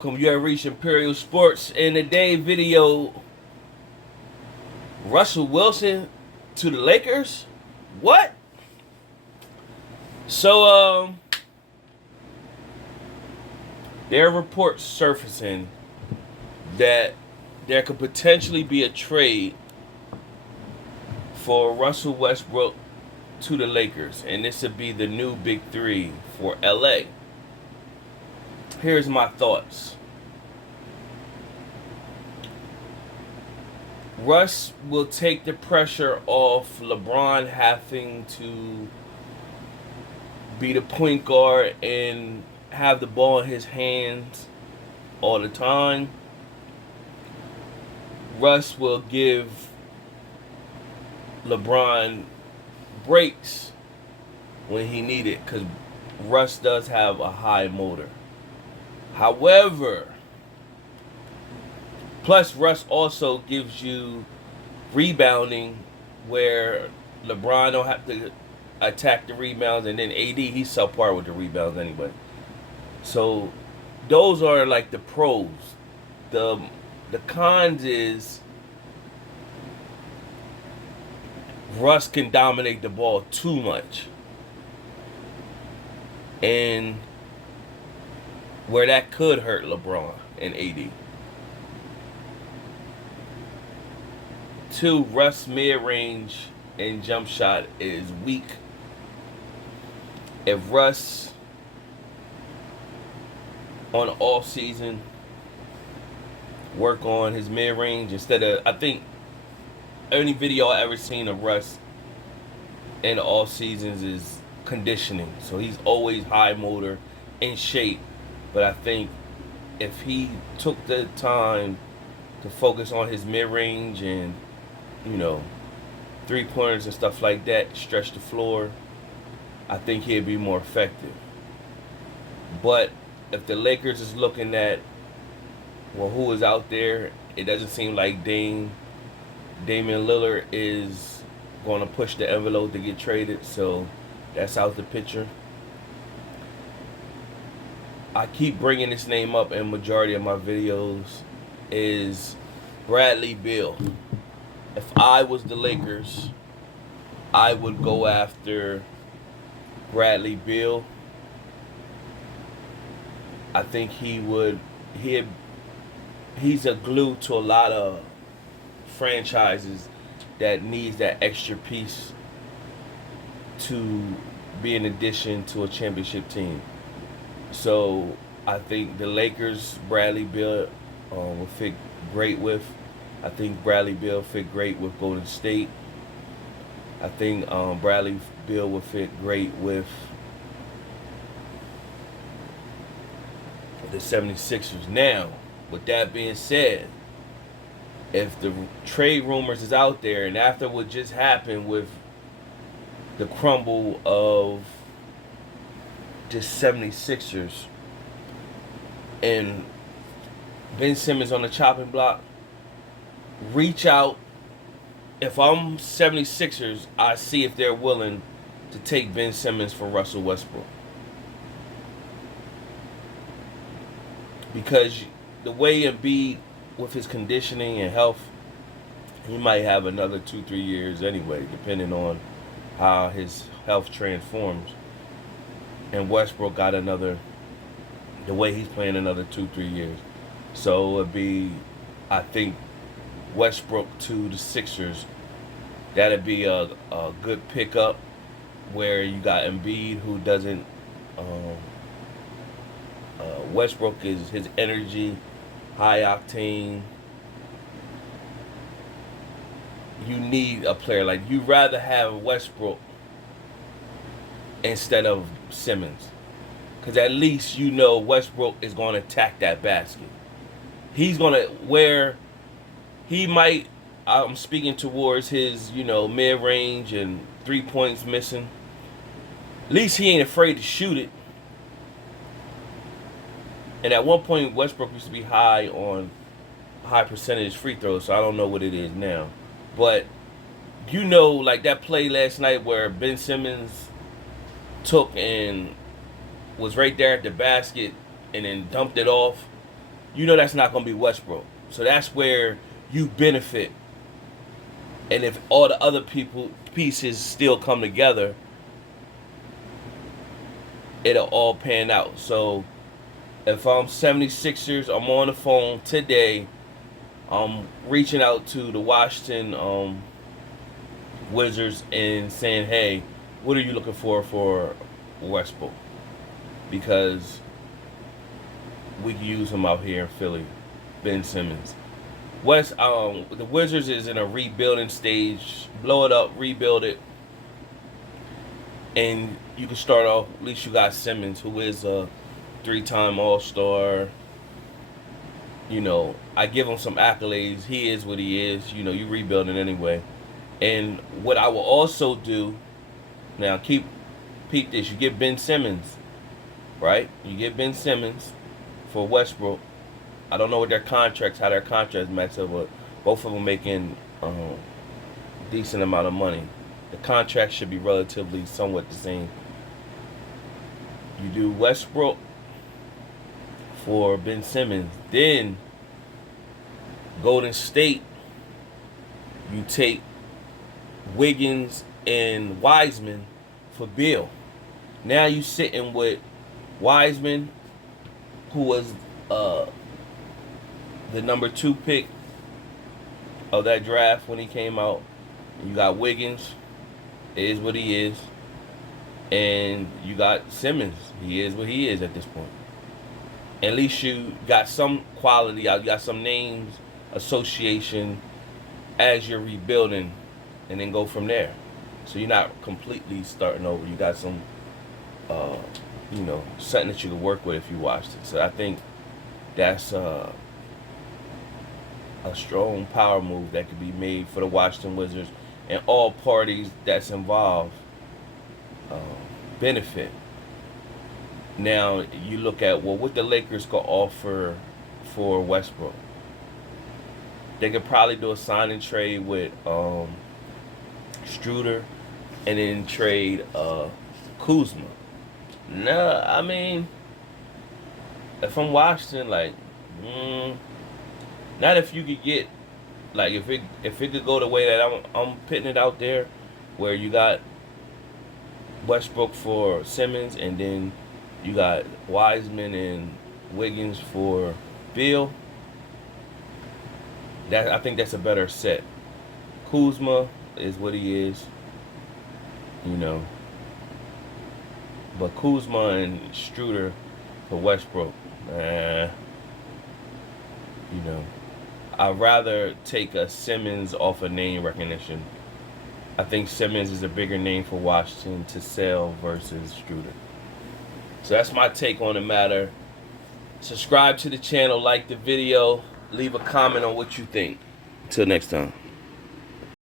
Welcome, you have reached Imperial Sports. In today's video, Russell Wilson to the Lakers? What? So, there are reports surfacing that there could potentially be a trade for Russell Westbrook to the Lakers, and this would be the new big three for LA. Here's my thoughts. Russ will take the pressure off LeBron having to be the point guard and have the ball in his hands all the time. Russ will give LeBron breaks when he need it, because Russ does have a high motor. However, plus Russ also gives you rebounding where LeBron don't have to attack the rebounds, and then AD, he's subpar with the rebounds anyway. So those are like the pros. The cons is Russ can dominate the ball too much, and where that could hurt LeBron and AD. Two, Russ mid-range and jump shot is weak. If Russ on off season work on his mid-range instead of, I think any video I ever seen of Russ in the off seasons is conditioning. So he's always high motor, in shape. But I think if he took the time to focus on his mid-range and, three-pointers and stuff like that, stretch the floor, I think he'd be more effective. But if the Lakers is looking at, who is out there, it doesn't seem like Damian Lillard is going to push the envelope to get traded, so that's out the picture. I keep bringing this name up in majority of my videos, is Bradley Beal. If I was the Lakers, I would go after Bradley Beal. I think he's a glue to a lot of franchises that needs that extra piece to be an addition to a championship team. So I think the Lakers, Bradley Beal will fit great with. I think Bradley Beal fit great with Golden State. I think Bradley Beal will fit great with the 76ers. Now, with that being said, if the trade rumors is out there, and after what just happened with the crumble of just 76ers and Ben Simmons on the chopping block, reach out. If I'm 76ers, I see if they're willing to take Ben Simmons for Russell Westbrook. Because the way Embiid, with his conditioning and health, he might have another 2-3 years anyway, depending on how his health transforms. And Westbrook got the way he's playing, another 2-3 years. So it'd be, I think, Westbrook to the Sixers. That'd be a good pickup, where you got Embiid, who doesn't. Westbrook is his energy, high octane. You need a player like, you'd rather have Westbrook instead of Simmons, because at least Westbrook is going to attack that basket. He's going to, where he might, I'm speaking towards his mid-range and 3 points missing, at least he ain't afraid to shoot it. And at one point, Westbrook used to be high percentage free throws, so I don't know what it is now. But like that play last night where Ben Simmons took and was right there at the basket and then dumped it off. you know that's not going to be Westbrook. So that's where you benefit. And if all the other pieces still come together, it'll all pan out. So if I'm 76ers, I'm on the phone today. I'm reaching out to the Washington Wizards and saying, hey, what are you looking for Westbrook? Because we can use him out here in Philly. Ben Simmons. The Wizards is in a rebuilding stage. Blow it up, rebuild it, and you can start off. At least you got Simmons, who is a 3-time All-Star. You know, I give him some accolades. He is what he is. You know, you rebuilding anyway. And what I will also do, now peep this. You get Ben Simmons, right? You get Ben Simmons for Westbrook. I don't know what how their contracts match up, but both of them making decent amount of money. The contract should be relatively somewhat the same. You do Westbrook for Ben Simmons, then Golden State, you take Wiggins and Wiseman for Bill. Now you sitting with Wiseman, who was the number 2 pick of that draft when he came out. You got Wiggins, is what he is, and you got Simmons. He is what he is at this point. At least you got some quality out. You got some names, association as you're rebuilding, and then go from there. So you're not completely starting over. You got some, something that you can work with if you watched it. So I think that's a strong power move that could be made for the Washington Wizards, and all parties that's involved benefit. Now you look at what the Lakers could offer for Westbrook. They could probably do a sign and trade with Struder, and then trade Kuzma. No, I mean, if I'm Washington, like, not if you could get, like, if it could go the way that I'm putting it out there, where you got Westbrook for Simmons, and then you got Wiseman and Wiggins for Beal. I think that's a better set. Kuzma is what he is, but Kuzma and Struder for Westbrook, I'd rather take a Simmons off of name recognition. I think Simmons is a bigger name for Washington to sell versus Struder. So that's my take on the matter. Subscribe to the channel, like the video, leave a comment on what you think. Until next time.